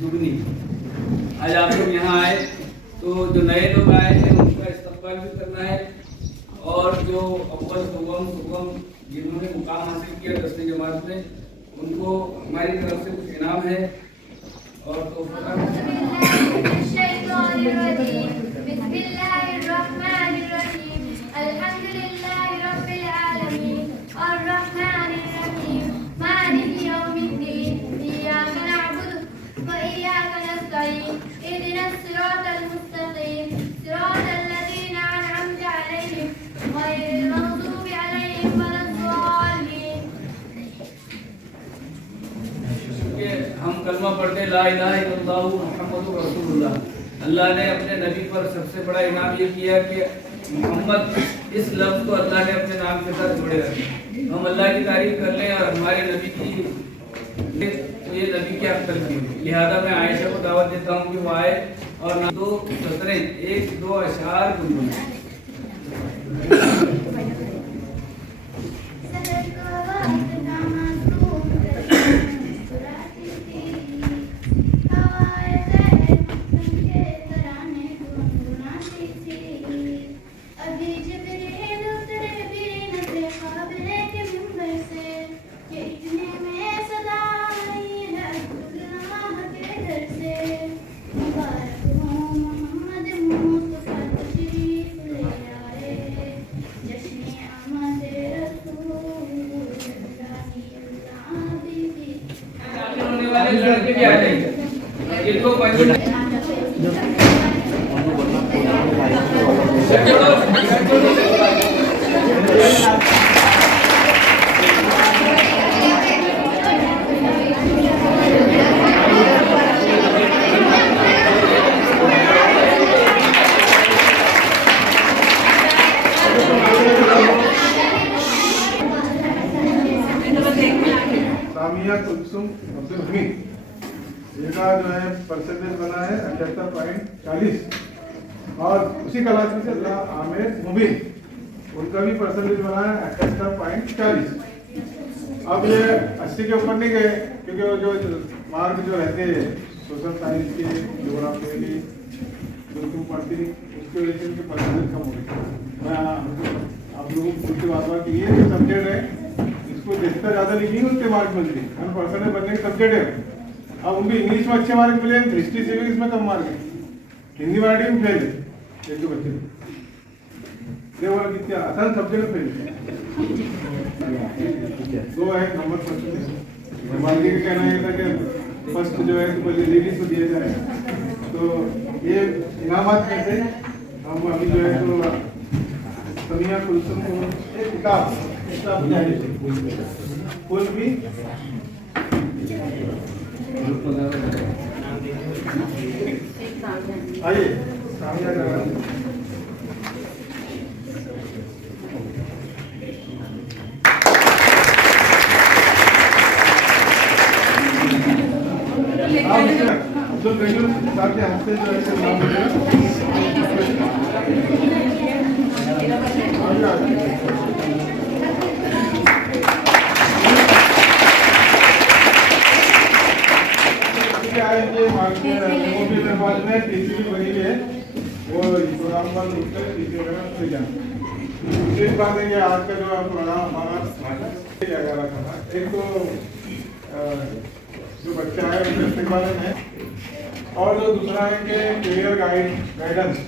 दुगनी। आज आप लोग यहाँ आए तो जो नए लोग आए हैं उनका इस्तकबाल भी करना है, और जो अव्वल सुगम जिन्होंने मुकाम हासिल किया 10वीं जमात में, उनको हमारी तरफ से कुछ इनाम है। और तो हम कलमा पढ़ते ला इलाहा इल्लल्लाह मुहम्मदुर रसूलुल्लाह। अल्लाह ने अपने नबी पर सबसे बड़ा इनाम ये किया कि मोहम्मद इस लफ्ज़ को अल्लाह ने अपने नाम के साथ जोड़े रखे। हम अल्लाह की तारीफ कर लें और हमारे नबी की, तो ये नबी की अक्ल की। लिहाजा मैं आयशा को दावत देता हूँ कि वो आए और 2 सतरें 1-2 अशआर गुनगुनाएं। लड़के भी आ जाएंगे इनको सामिया कुलसुम अब्दुल हमीद, इनका जो है परसेंटेज बना है 78.40, और उसी क्लास में से आमिर मुबीन, उनका भी परसेंटेज बना है 78.40। अब ये 80 के ऊपर नहीं गए, क्योंकि वो जो मार्क जो रहते हैं सोशल साइंस के, ज्योग्राफी के, जो तुम पढ़ती उसकी वजह से उनके परसेंटेज कम हो गए। मैं आप लोगों को पूछते बार कि ये जो सब्जेक्ट है इसको जितना ज़्यादा लिखेंगे उतने मार्क मिलते हैं, परसेंटेज बनने के सब्जेक्ट है। अब उनको इंग्लिश में अच्छे मार्क मिले, हिस्ट्री सिविक्स में कम मार्क है, हिंदी मराठी में फेल है एक दो बच्चे। देखो कितने आसान सब्जेक्ट फेल है। 2 है नंबर फर्स्ट। बाकी का कहना ये था कि फर्स्ट जो है तो पहले लेडीज को दिया जाए। तो ये इनामात में से हम अभी जो है तो समिया कुलसुम को एक किताब फुल भी आइए सामिया का जो रेगुलर साहब के हफ्ते जो है नाम आएंगे बाद में टीसी भी बनी है, वो प्रोग्राम पर टीसी वगैरह से जाए। दूसरी बात है कि आज का जो प्रोग्राम हमारा क्या रखा था, एक तो जो बच्चा है उनके इस्तेमाल है, और जो दूसरा है कि करियर गाइडेंस